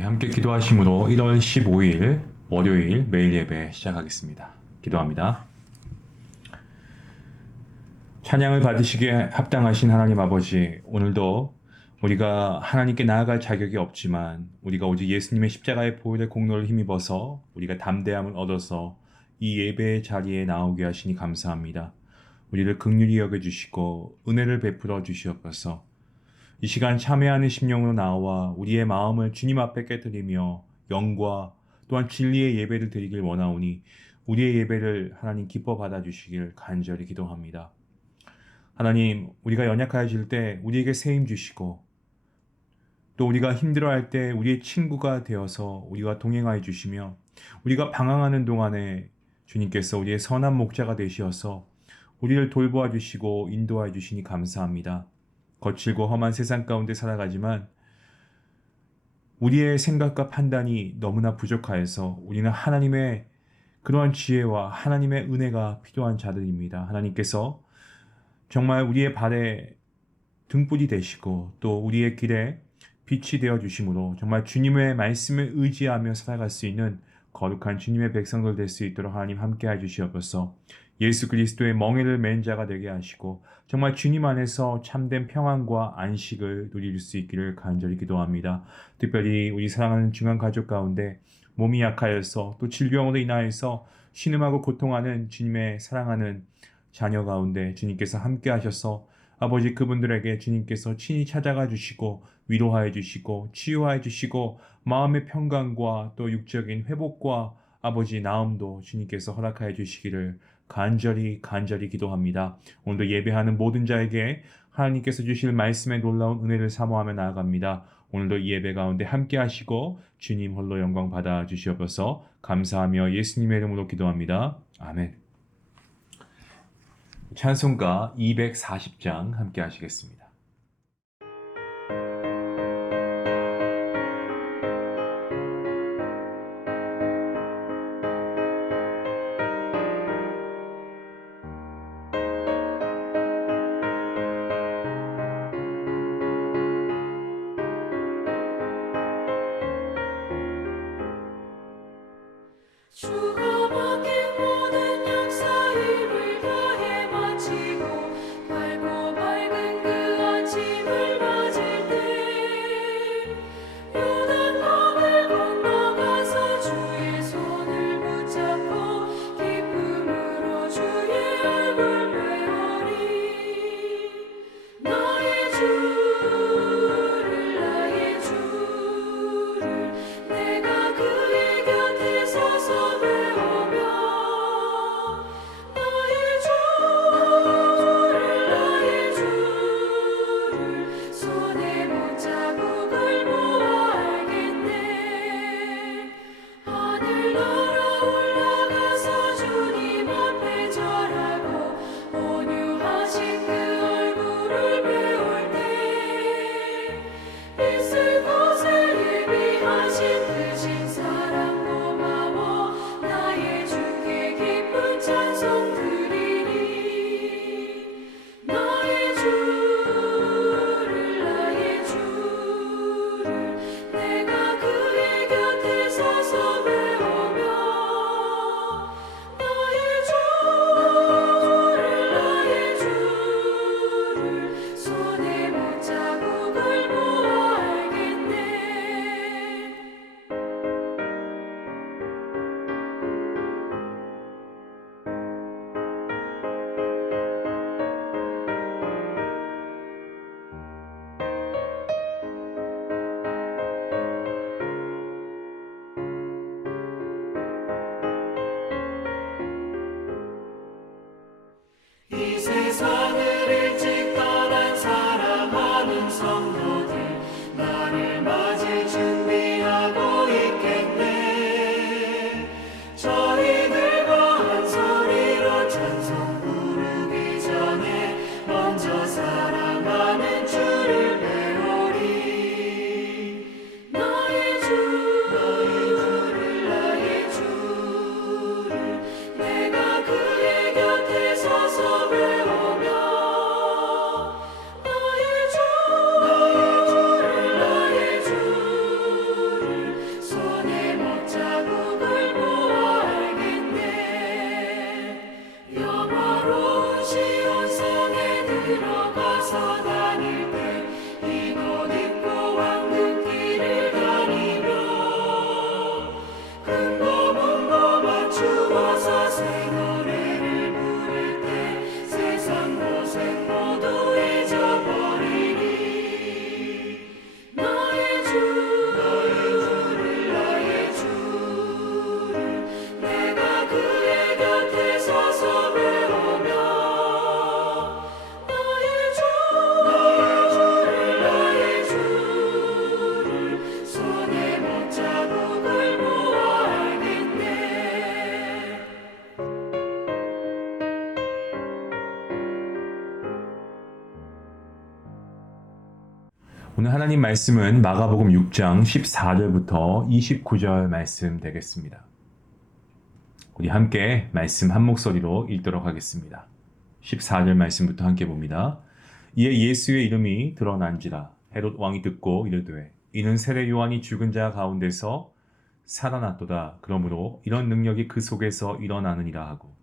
함께 기도하심으로 1월 15일 월요일 매일 예배 시작하겠습니다. 기도합니다. 찬양을 받으시기에 합당하신 하나님 아버지, 오늘도 우리가 하나님께 나아갈 자격이 없지만 우리가 오직 예수님의 십자가의 보혈의 공로를 힘입어서 우리가 담대함을 얻어서 이 예배의 자리에 나오게 하시니 감사합니다. 우리를 긍휼히 여겨주시고 은혜를 베풀어 주시옵소서. 이 시간 참회하는 심령으로 나와 우리의 마음을 주님 앞에 깨뜨리며 영과 또한 진리의 예배를 드리길 원하오니 우리의 예배를 하나님 기뻐 받아주시길 간절히 기도합니다. 하나님, 우리가 연약해질 때 우리에게 세임 주시고 또 우리가 힘들어할 때 우리의 친구가 되어서 우리와 동행하여 주시며 우리가 방황하는 동안에 주님께서 우리의 선한 목자가 되시어서 우리를 돌보아 주시고 인도하여 주시니 감사합니다. 거칠고 험한 세상 가운데 살아가지만 우리의 생각과 판단이 너무나 부족하여서 우리는 하나님의 그러한 지혜와 하나님의 은혜가 필요한 자들입니다. 하나님께서 정말 우리의 발에 등불이 되시고 또 우리의 길에 빛이 되어 주심으로 정말 주님의 말씀을 의지하며 살아갈 수 있는 거룩한 주님의 백성들 될 수 있도록 하나님 함께해 주시옵소서. 예수 그리스도의 멍에를 맨 자가 되게 하시고 정말 주님 안에서 참된 평안과 안식을 누릴 수 있기를 간절히 기도합니다. 특별히 우리 사랑하는 중한 가족 가운데 몸이 약하여서 또 질병으로 인하여서 신음하고 고통하는 주님의 사랑하는 자녀 가운데 주님께서 함께 하셔서 아버지 그분들에게 주님께서 친히 찾아가 주시고 위로하여 주시고 치유하여 주시고 마음의 평강과 또 육적인 회복과 아버지 나음도 주님께서 허락하여 주시기를 간절히 기도합니다. 오늘도 예배하는 모든 자에게 하나님께서 주실 말씀의 놀라운 은혜를 사모하며 나아갑니다. 오늘도 이 예배 가운데 함께 하시고 주님 홀로 영광 받아 주시옵소서. 감사하며 예수님의 이름으로 기도합니다. 아멘. 찬송가 240장 함께 하시겠습니다. 주가 맡긴 모든 역사 힘을 다해 마치고 밝고 밝은 그 아침을 맞을 때 요단강을 건너가서 주의 손을 붙잡고 기쁨으로 주의 얼굴 뵈오리. 나의 주를 내가 그의 곁에 서서 오늘 하나님 말씀은 마가복음 6장 14절부터 29절 말씀 되겠습니다. 우리 함께 말씀 한 목소리로 읽도록 하겠습니다. 14절 말씀부터 함께 봅니다. 이에 예수의 이름이 드러난지라 헤롯 왕이 듣고 이르되 이는 세례 요한이 죽은 자 가운데서 살아났도다. 그러므로 이런 능력이 그 속에서 일어나느니라 하고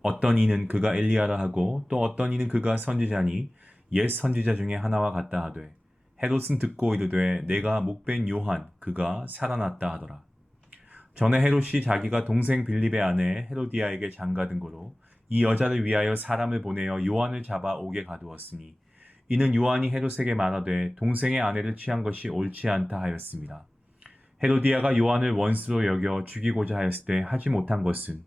어떤 이는 그가 엘리야라 하고 또 어떤 이는 그가 선지자니 옛 선지자 중에 하나와 같다 하되 헤롯은 듣고 이르되 내가 목벤 요한 그가 살아났다 하더라. 전에 헤롯이 자기가 동생 빌립의 아내 헤로디아에게 장가든 거로 이 여자를 위하여 사람을 보내어 요한을 잡아 옥에 가두었으니 이는 요한이 헤롯에게 말하되 동생의 아내를 취한 것이 옳지 않다 하였습니다. 헤로디아가 요한을 원수로 여겨 죽이고자 하였을 때 하지 못한 것은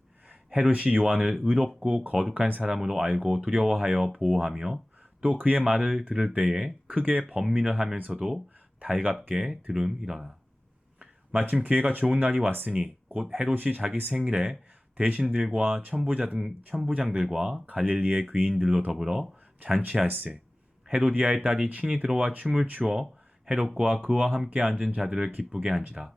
헤롯이 요한을 의롭고 거룩한 사람으로 알고 두려워하여 보호하며 또 그의 말을 들을 때에 크게 번민을 하면서도 달갑게 들음이러라. 마침 기회가 좋은 날이 왔으니 곧 헤롯이 자기 생일에 대신들과 천부장들과 갈릴리의 귀인들로 더불어 잔치할세 헤로디아의 딸이 친히 들어와 춤을 추어 헤롯과 그와 함께 앉은 자들을 기쁘게 한지라.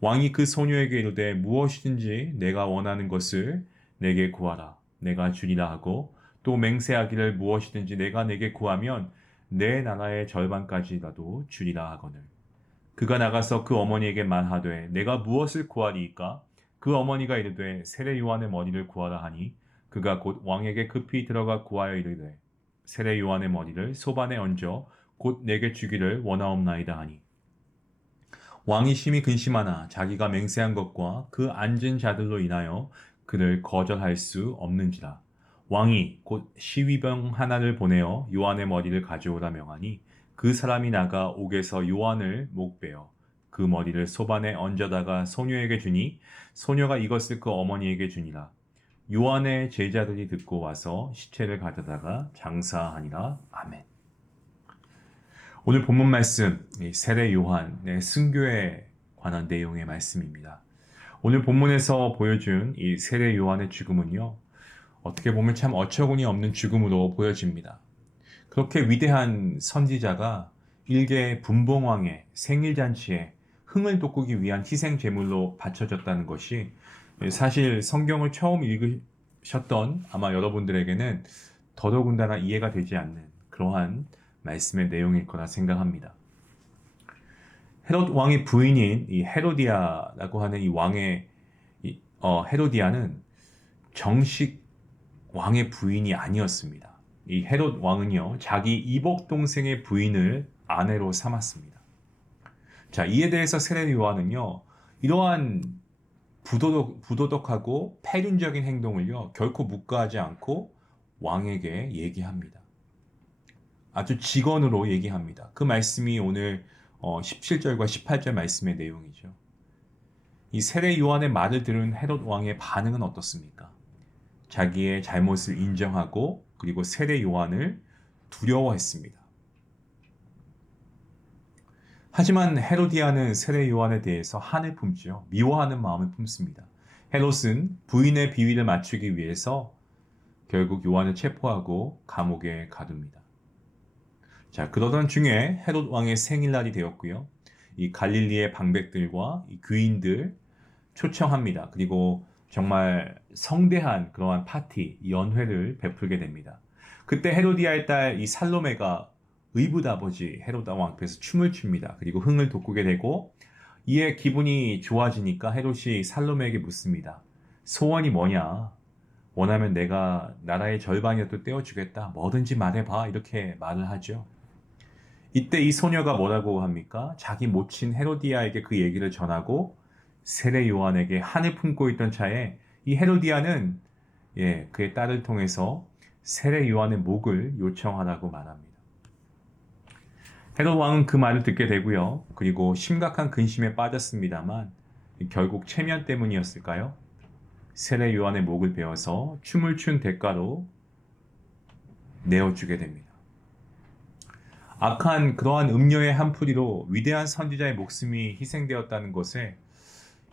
왕이 그 소녀에게 이르되 무엇이든지 내가 원하는 것을 내게 구하라. 내가 주리라 하고 또 맹세하기를 무엇이든지 내가 내게 구하면 내 나라의 절반까지라도 주리라 하거늘. 그가 나가서 그 어머니에게 말하되 내가 무엇을 구하리이까? 그 어머니가 이르되 세례 요한의 머리를 구하라 하니 그가 곧 왕에게 급히 들어가 구하여 이르되 세례 요한의 머리를 소반에 얹어 곧 내게 주기를 원하옵나이다 하니 왕이 심히 근심하나 자기가 맹세한 것과 그 앉은 자들로 인하여 그를 거절할 수 없는지라. 왕이 곧 시위병 하나를 보내어 요한의 머리를 가져오라 명하니 그 사람이 나가 옥에서 요한을 목베어 그 머리를 소반에 얹어다가 소녀에게 주니 소녀가 이것을 그 어머니에게 주니라. 요한의 제자들이 듣고 와서 시체를 가져다가 장사하니라. 아멘. 오늘 본문 말씀 세례 요한의 순교에 관한 내용의 말씀입니다. 오늘 본문에서 보여준 이 세례 요한의 죽음은요, 어떻게 보면 참 어처구니 없는 죽음으로 보여집니다. 그렇게 위대한 선지자가 일개 분봉왕의 생일잔치에 흥을 돋구기 위한 희생 제물로 바쳐졌다는 것이 사실 성경을 처음 읽으셨던 아마 여러분들에게는 더더군다나 이해가 되지 않는 그러한 말씀의 내용일 거라 생각합니다. 헤롯 왕의 부인인 이 헤로디아라고 하는 이 왕의 헤로디아는 정식 왕의 부인이 아니었습니다. 이 헤롯 왕은요, 자기 이복 동생의 부인을 아내로 삼았습니다. 자, 이에 대해서 세례 요한은요, 이러한 부도덕하고 패륜적인 행동을요, 결코 묵과하지 않고 왕에게 얘기합니다. 아주 직언으로 얘기합니다. 그 말씀이 오늘 17절과 18절 말씀의 내용이죠. 이 세례 요한의 말을 들은 헤롯 왕의 반응은 어떻습니까? 자기의 잘못을 인정하고 그리고 세례 요한을 두려워했습니다. 하지만 헤로디아는 세례 요한에 대해서 한을 품죠. 미워하는 마음을 품습니다. 헤롯은 부인의 비위를 맞추기 위해서 결국 요한을 체포하고 감옥에 가둡니다. 자, 그러던 중에 헤롯 왕의 생일날이 되었고요. 이 갈릴리의 방백들과 이 귀인들 초청합니다. 그리고 정말 성대한 그러한 파티, 연회를 베풀게 됩니다. 그때 헤로디아의 딸 이 살로메가 의붓아버지 헤롯 왕 앞에서 춤을 춥니다. 그리고 흥을 돋구게 되고 이에 기분이 좋아지니까 헤롯이 살로메에게 묻습니다. 소원이 뭐냐? 원하면 내가 나라의 절반이라도 떼어주겠다. 뭐든지 말해봐. 이렇게 말을 하죠. 이때 이 소녀가 뭐라고 합니까? 자기 모친 헤로디아에게 그 얘기를 전하고 세례 요한에게 한을 품고 있던 차에 이 헤로디아는 그의 딸을 통해서 세례 요한의 목을 요청하라고 말합니다. 헤롯 왕은 그 말을 듣게 되고요. 그리고 심각한 근심에 빠졌습니다만 결국 체면 때문이었을까요? 세례 요한의 목을 베어서 춤을 춘 대가로 내어주게 됩니다. 악한 그러한 음료의 한 풀이로 위대한 선지자의 목숨이 희생되었다는 것에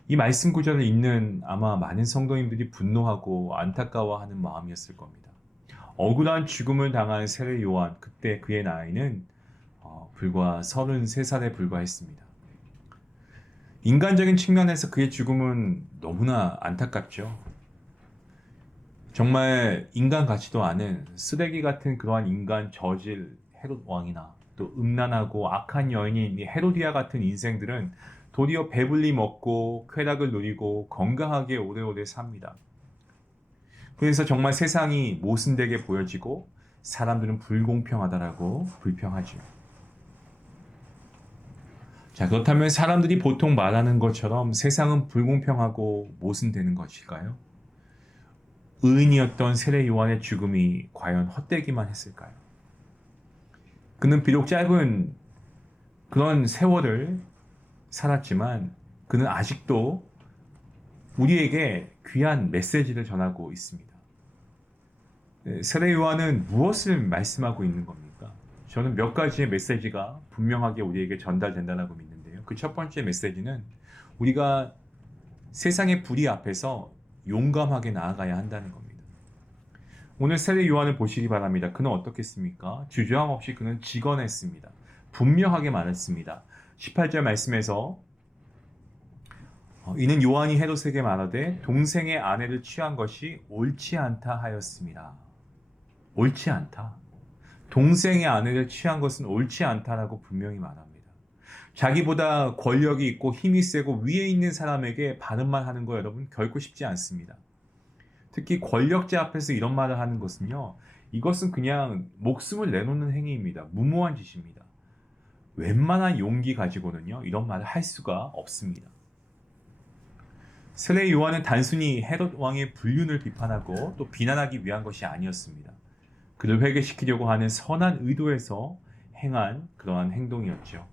이 말씀 구절을 읽는 아마 많은 성도님들이 분노하고 안타까워하는 마음이었을 겁니다. 억울한 죽음을 당한 세례 요한, 그때 그의 나이는 불과 33살에 불과했습니다. 인간적인 측면에서 그의 죽음은 너무나 안타깝죠. 정말 인간 같지도 않은 쓰레기 같은 그러한 인간 저질 헤롯 왕이나 또 음란하고 악한 여인인 이 헤로디아 같은 인생들은 도리어 배불리 먹고 쾌락을 누리고 건강하게 오래오래 삽니다. 그래서 정말 세상이 모순되게 보여지고 사람들은 불공평하다라고 불평하죠. 자, 그렇다면 사람들이 보통 말하는 것처럼 세상은 불공평하고 모순되는 것일까요? 의인이었던 세례 요한의 죽음이 과연 헛되기만 했을까요? 그는 비록 짧은 그런 세월을 살았지만 그는 아직도 우리에게 귀한 메시지를 전하고 있습니다. 세례 요한은 무엇을 말씀하고 있는 겁니까? 저는 몇 가지의 메시지가 분명하게 우리에게 전달된다고 믿는데요. 그 첫 번째 메시지는 우리가 세상의 불의 앞에서 용감하게 나아가야 한다는 겁니다. 오늘 세례 요한을 보시기 바랍니다. 그는 어떻겠습니까? 주저함 없이 그는 직언했습니다. 분명하게 말했습니다. 18절 말씀에서 이는 요한이 헤롯에게 말하되 동생의 아내를 취한 것이 옳지 않다 하였습니다. 옳지 않다. 동생의 아내를 취한 것은 옳지 않다라고 분명히 말합니다. 자기보다 권력이 있고 힘이 세고 위에 있는 사람에게 바른 말 하는 거 여러분 결코 쉽지 않습니다. 특히 권력자 앞에서 이런 말을 하는 것은요, 이것은 그냥 목숨을 내놓는 행위입니다. 무모한 짓입니다. 웬만한 용기 가지고는요, 이런 말을 할 수가 없습니다. 세례 요한은 단순히 헤롯 왕의 불륜을 비판하고 또 비난하기 위한 것이 아니었습니다. 그를 회개시키려고 하는 선한 의도에서 행한 그러한 행동이었죠.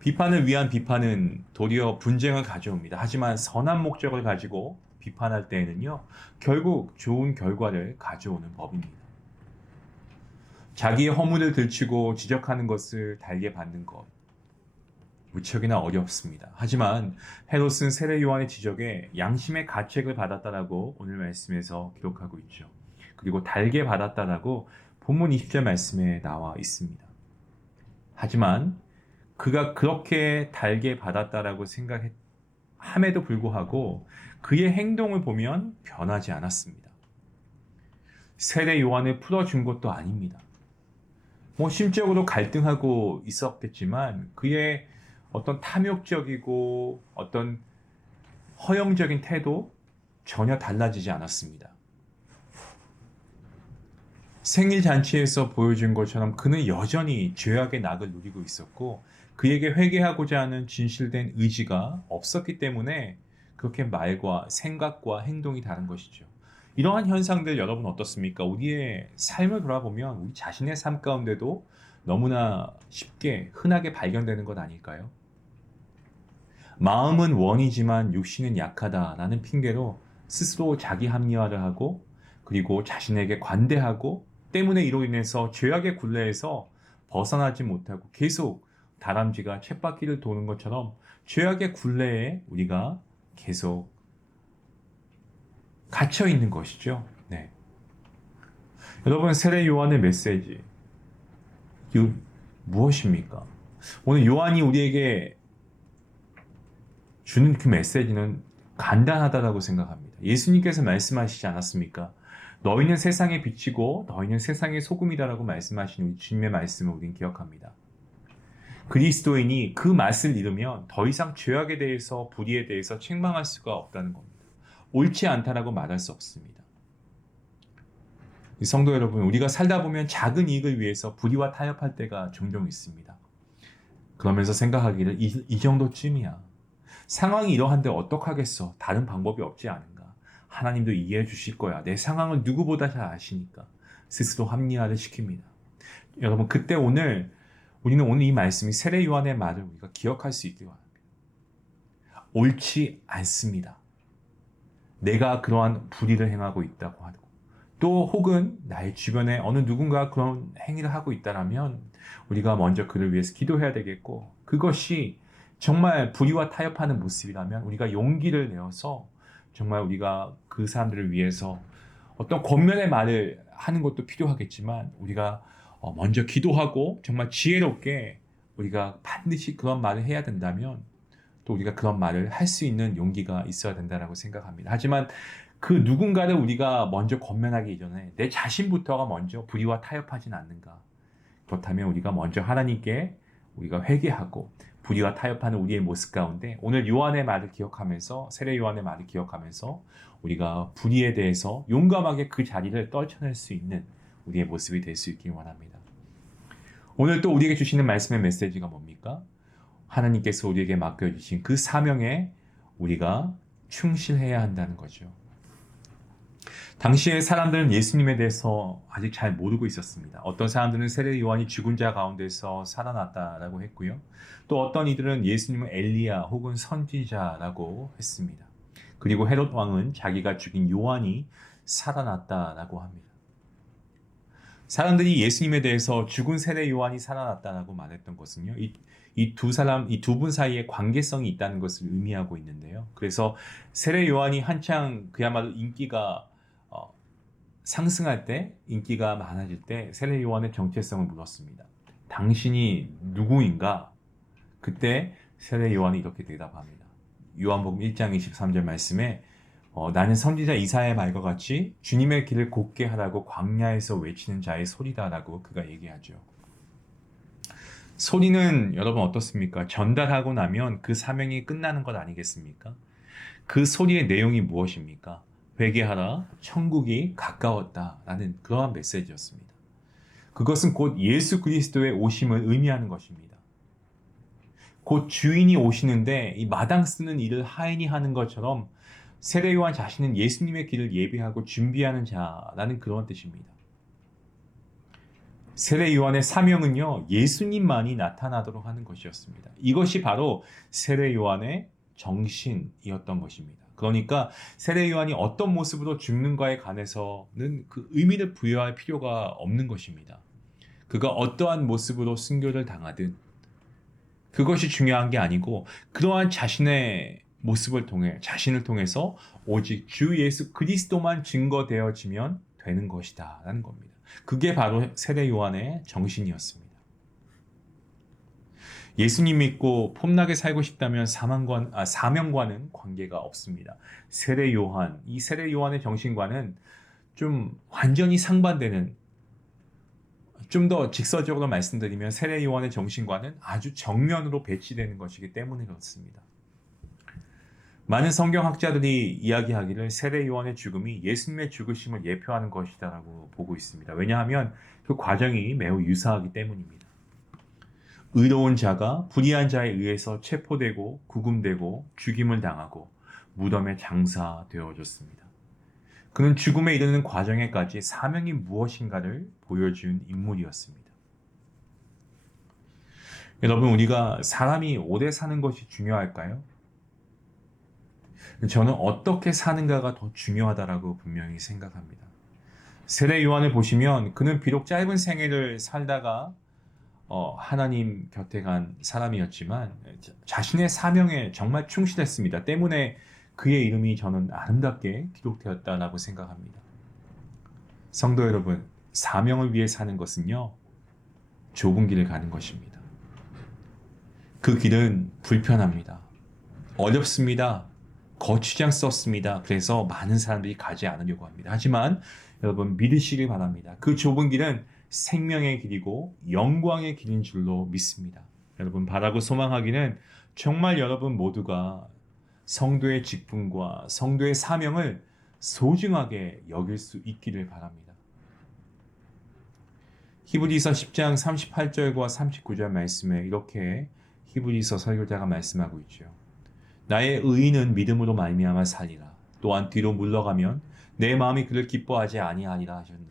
비판을 위한 비판은 도리어 분쟁을 가져옵니다. 하지만 선한 목적을 가지고 비판할 때에는요, 결국 좋은 결과를 가져오는 법입니다. 자기의 허물을 들추고 지적하는 것을 달게 받는 것, 무척이나 어렵습니다. 하지만 헤롯은 세례 요한의 지적에 양심의 가책을 받았다라고 오늘 말씀에서 기록하고 있죠. 그리고 달게 받았다라고 본문 20절 말씀에 나와 있습니다. 하지만 그가 그렇게 달게 받았다라고 생각함에도 불구하고 그의 행동을 보면 변하지 않았습니다. 세례 요한을 풀어준 것도 아닙니다. 심적으로 갈등하고 있었겠지만 그의 어떤 탐욕적이고 어떤 허영적인 태도 전혀 달라지지 않았습니다. 생일 잔치에서 보여준 것처럼 그는 여전히 죄악의 낙을 누리고 있었고 그에게 회개하고자 하는 진실된 의지가 없었기 때문에 그렇게 말과 생각과 행동이 다른 것이죠. 이러한 현상들 여러분 어떻습니까? 우리의 삶을 돌아보면 우리 자신의 삶 가운데도 너무나 쉽게 흔하게 발견되는 것 아닐까요? 마음은 원이지만 육신은 약하다라는 핑계로 스스로 자기 합리화를 하고 그리고 자신에게 관대하고 때문에 이로 인해서 죄악의 굴레에서 벗어나지 못하고 계속 다람쥐가 쳇바퀴를 도는 것처럼 죄악의 굴레에 우리가 계속 갇혀 있는 것이죠. 네. 여러분, 세례 요한의 메시지 무엇입니까? 오늘 요한이 우리에게 주는 그 메시지는 간단하다고 생각합니다. 예수님께서 말씀하시지 않았습니까? 너희는 세상의 빛이고 너희는 세상의 소금이다라고 말씀하신 우리 주님의 말씀을 우리는 기억합니다. 그리스도인이 그 맛을 잃으면 더 이상 죄악에 대해서 불의에 대해서 책망할 수가 없다는 겁니다. 옳지 않다라고 말할 수 없습니다. 성도 여러분, 우리가 살다 보면 작은 이익을 위해서 불의와 타협할 때가 종종 있습니다. 그러면서 생각하기를 이 정도쯤이야. 상황이 이러한데 어떡하겠어. 다른 방법이 없지 않은가. 하나님도 이해해 주실 거야. 내 상황을 누구보다 잘 아시니까. 스스로 합리화를 시킵니다. 여러분, 그때 우리는 오늘 이 말씀이 세례 요한의 말을 우리가 기억할 수 있기 바랍니다. 옳지 않습니다. 내가 그러한 불의를 행하고 있다고 하고 또 혹은 나의 주변에 어느 누군가 그런 행위를 하고 있다면 우리가 먼저 그를 위해서 기도해야 되겠고 그것이 정말 불의와 타협하는 모습이라면 우리가 용기를 내어서 정말 우리가 그 사람들을 위해서 어떤 권면의 말을 하는 것도 필요하겠지만 우리가 먼저 기도하고 정말 지혜롭게 우리가 반드시 그런 말을 해야 된다면 또 우리가 그런 말을 할 수 있는 용기가 있어야 된다라고 생각합니다. 하지만 그 누군가를 우리가 먼저 권면하기 이전에 내 자신부터가 먼저 불의와 타협하진 않는가? 그렇다면 우리가 먼저 하나님께 우리가 회개하고 불의와 타협하는 우리의 모습 가운데 오늘 요한의 말을 기억하면서 세례 요한의 말을 기억하면서 우리가 불의에 대해서 용감하게 그 자리를 떨쳐낼 수 있는 우리의 모습이 될 수 있길 원합니다. 오늘 또 우리에게 주시는 말씀의 메시지가 뭡니까? 하나님께서 우리에게 맡겨주신 그 사명에 우리가 충실해야 한다는 거죠. 당시에 사람들은 예수님에 대해서 아직 잘 모르고 있었습니다. 어떤 사람들은 세례 요한이 죽은 자 가운데서 살아났다라고 했고요. 또 어떤 이들은 예수님은 엘리야 혹은 선지자라고 했습니다. 그리고 헤롯 왕은 자기가 죽인 요한이 살아났다라고 합니다. 사람들이 예수님에 대해서 죽은 세례 요한이 살아났다라고 말했던 것은요. 이 두 분 사이에 관계성이 있다는 것을 의미하고 있는데요. 그래서 세례 요한이 한창 그야말로 인기가 상승할 때, 인기가 많아질 때 세례 요한의 정체성을 물었습니다. 당신이 누구인가? 그때 세례 요한이 이렇게 대답합니다. 요한복음 1장 23절 말씀에 나는 선지자 이사야의 말과 같이 주님의 길을 곧게 하라고 광야에서 외치는 자의 소리다라고 그가 얘기하죠. 소리는 여러분 어떻습니까? 전달하고 나면 그 사명이 끝나는 것 아니겠습니까? 그 소리의 내용이 무엇입니까? 회개하라, 천국이 가까웠다라는 그러한 메시지였습니다. 그것은 곧 예수 그리스도의 오심을 의미하는 것입니다. 곧 주인이 오시는데 이 마당 쓰는 일을 하인이 하는 것처럼 세례 요한 자신은 예수님의 길을 예비하고 준비하는 자라는 그런 뜻입니다. 세례 요한의 사명은요, 예수님만이 나타나도록 하는 것이었습니다. 이것이 바로 세례 요한의 정신이었던 것입니다. 그러니까 세례 요한이 어떤 모습으로 죽는가에 관해서는 그 의미를 부여할 필요가 없는 것입니다. 그가 어떠한 모습으로 순교를 당하든 그것이 중요한 게 아니고 그러한 자신의 모습을 통해 자신을 통해서 오직 주 예수 그리스도만 증거되어지면 되는 것이다 라는 겁니다. 그게 바로 세례 요한의 정신이었습니다. 예수님 믿고 폼나게 살고 싶다면 사명과는 관계가 없습니다. 세례 요한, 이 세례 요한의 정신과는 좀 완전히 상반되는, 좀 더 직설적으로 말씀드리면 세례 요한의 정신과는 아주 정면으로 배치되는 것이기 때문에 그렇습니다. 많은 성경학자들이 이야기하기를 세례 요한의 죽음이 예수님의 죽으심을 예표하는 것이다라고 보고 있습니다. 왜냐하면 그 과정이 매우 유사하기 때문입니다. 의로운 자가 불의한 자에 의해서 체포되고 구금되고 죽임을 당하고 무덤에 장사되어졌습니다. 그는 죽음에 이르는 과정에까지 사명이 무엇인가를 보여준 인물이었습니다. 여러분, 우리가 사람이 오래 사는 것이 중요할까요? 저는 어떻게 사는가가 더 중요하다라고 분명히 생각합니다. 세례 요한을 보시면 그는 비록 짧은 생애를 살다가 하나님 곁에 간 사람이었지만 자신의 사명에 정말 충실했습니다. 때문에 그의 이름이 저는 아름답게 기록되었다라고 생각합니다. 성도 여러분, 사명을 위해 사는 것은요, 좁은 길을 가는 것입니다. 그 길은 불편합니다. 어렵습니다. 거추장스럽습니다. 그래서 많은 사람들이 가지 않으려고 합니다. 하지만 여러분 믿으시길 바랍니다. 그 좁은 길은 생명의 길이고 영광의 길인 줄로 믿습니다. 여러분 바라고 소망하기는 정말 여러분 모두가 성도의 직분과 성도의 사명을 소중하게 여길 수 있기를 바랍니다. 히브리서 10장 38절과 39절 말씀에 이렇게 히브리서 설교자가 말씀하고 있죠. 나의 의인은 믿음으로 말미암아 살리라. 또한 뒤로 물러가면 내 마음이 그를 기뻐하지 아니하리라 하셨느니라.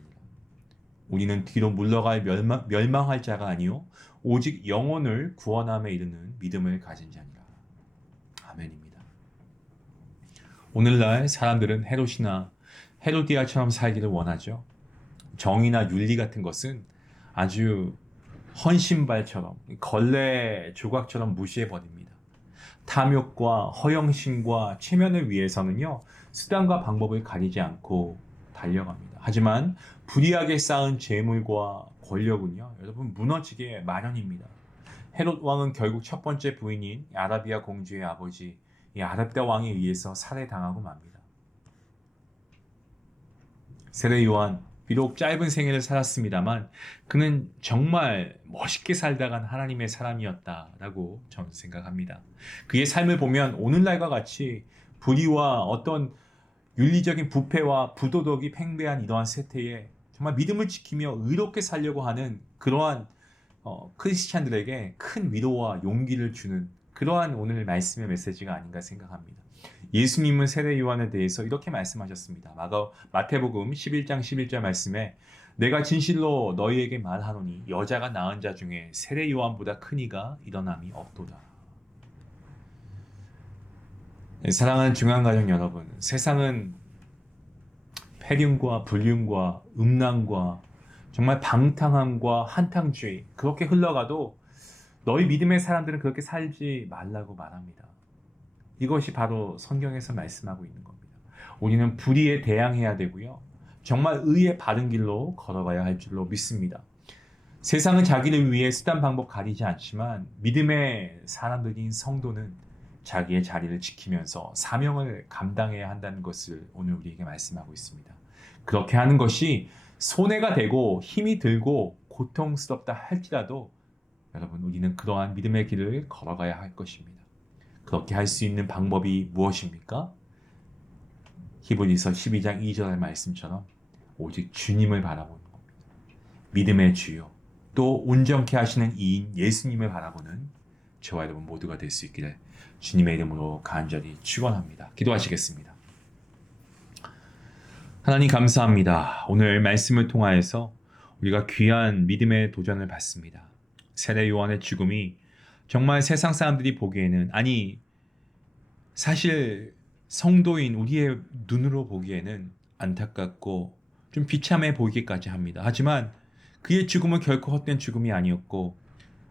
우리는 뒤로 물러갈 멸망할 자가 아니요 오직 영혼을 구원함에 이르는 믿음을 가진 자니라. 아멘입니다. 오늘날 사람들은 헤롯이나 헤로디아처럼 살기를 원하죠. 정의나 윤리 같은 것은 아주 헌신발처럼 걸레 조각처럼 무시해버립니다. 탐욕과 허영심과 체면을 위해서는요, 수단과 방법을 가리지 않고 달려갑니다. 하지만 불의하게 쌓은 재물과 권력은요, 여러분 무너지게 마련입니다. 헤롯 왕은 결국 첫 번째 부인인 아라비아 공주의 아버지 이 아랍다 왕에 의해서 살해당하고 맙니다. 세례 요한 비록 짧은 생애를 살았습니다만 그는 정말 멋있게 살다 간 하나님의 사람이었다라고 저는 생각합니다. 그의 삶을 보면 오늘날과 같이 불의와 어떤 윤리적인 부패와 부도덕이 팽배한 이러한 세태에 정말 믿음을 지키며 의롭게 살려고 하는 그러한 크리스찬들에게 큰 위로와 용기를 주는 그러한 오늘 말씀의 메시지가 아닌가 생각합니다. 예수님은 세례 요한에 대해서 이렇게 말씀하셨습니다. 마태복음 11장 11절 말씀에 내가 진실로 너희에게 말하노니 여자가 낳은 자 중에 세례 요한보다 큰 이가 일어남이 없도다. 사랑하는 중앙가족 여러분, 세상은 폐륜과 불륜과 음란과 정말 방탕함과 한탕주의 그렇게 흘러가도 너희 믿음의 사람들은 그렇게 살지 말라고 말합니다. 이것이 바로 성경에서 말씀하고 있는 겁니다. 우리는 불의에 대항해야 되고요. 정말 의의 바른 길로 걸어가야 할 줄로 믿습니다. 세상은 자기를 위해 수단 방법 가리지 않지만 믿음의 사람들인 성도는 자기의 자리를 지키면서 사명을 감당해야 한다는 것을 오늘 우리에게 말씀하고 있습니다. 그렇게 하는 것이 손해가 되고 힘이 들고 고통스럽다 할지라도 여러분 우리는 그러한 믿음의 길을 걸어가야 할 것입니다. 그렇게 할 수 있는 방법이 무엇입니까? 히브리서 12장 2절의 말씀처럼 오직 주님을 바라보는 겁니다. 믿음의 주요 또 온전케 하시는 이인 예수님을 바라보는 저와 여러분 모두가 될 수 있기를 주님의 이름으로 간절히 축원합니다. 기도하시겠습니다. 하나님 감사합니다. 오늘 말씀을 통하여서 우리가 귀한 믿음의 도전을 받습니다. 세례 요한의 죽음이 정말 세상 사람들이 보기에는 아니 사실 성도인 우리의 눈으로 보기에는 안타깝고 좀 비참해 보이기까지 합니다. 하지만 그의 죽음은 결코 헛된 죽음이 아니었고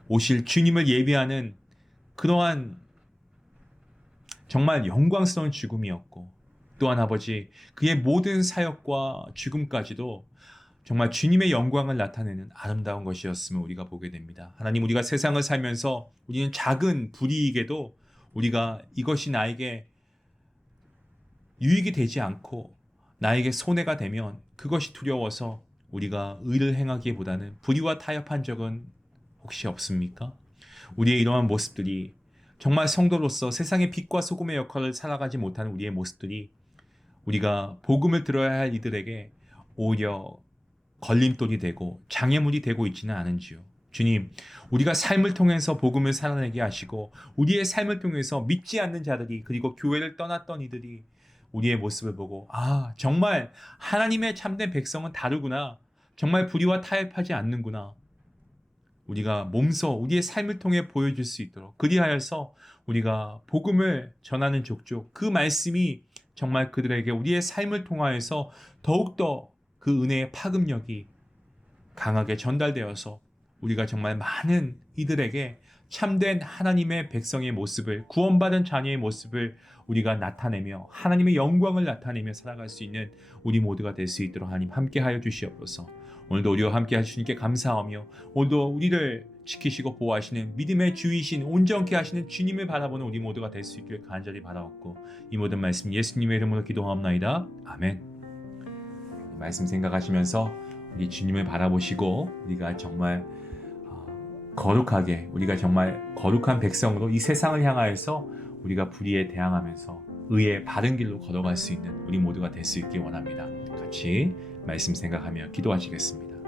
오실 주님을 예비하는 그러한 정말 영광스러운 죽음이었고 또한 아버지 그의 모든 사역과 죽음까지도 정말 주님의 영광을 나타내는 아름다운 것이었음을 우리가 보게 됩니다. 하나님 우리가 세상을 살면서 우리는 작은 불이익에도 우리가 이것이 나에게 유익이 되지 않고 나에게 손해가 되면 그것이 두려워서 우리가 의를 행하기보다는 불의와 타협한 적은 혹시 없습니까? 우리의 이러한 모습들이 정말 성도로서 세상의 빛과 소금의 역할을 살아가지 못하는 우리의 모습들이 우리가 복음을 들어야 할 이들에게 오히려 걸림돌이 되고 장애물이 되고 있지는 않은지요. 주님, 우리가 삶을 통해서 복음을 살아내게 하시고 우리의 삶을 통해서 믿지 않는 자들이 그리고 교회를 떠났던 이들이 우리의 모습을 보고 정말 하나님의 참된 백성은 다르구나. 정말 불의와 타협하지 않는구나. 우리가 몸소 우리의 삶을 통해 보여줄 수 있도록 그리하여서 우리가 복음을 전하는 족족 그 말씀이 정말 그들에게 우리의 삶을 통하여서 더욱더 그 은혜의 파급력이 강하게 전달되어서 우리가 정말 많은 이들에게 참된 하나님의 백성의 모습을 구원받은 자녀의 모습을 우리가 나타내며 하나님의 영광을 나타내며 살아갈 수 있는 우리 모두가 될 수 있도록 하나님 함께하여 주시옵소서. 오늘도 우리와 함께 하신 주님께 감사하며 오늘도 우리를 지키시고 보호하시는 믿음의 주이신 온전케 하시는 주님을 바라보는 우리 모두가 될 수 있길 간절히 바라옵고 이 모든 말씀 예수님의 이름으로 기도하옵나이다. 아멘. 말씀 생각하시면서 우리 주님을 바라보시고 우리가 정말 거룩하게 우리가 정말 거룩한 백성으로 이 세상을 향하여서 우리가 불의에 대항하면서 의의 바른 길로 걸어갈 수 있는 우리 모두가 될 수 있길 원합니다. 같이 말씀 생각하며 기도하시겠습니다.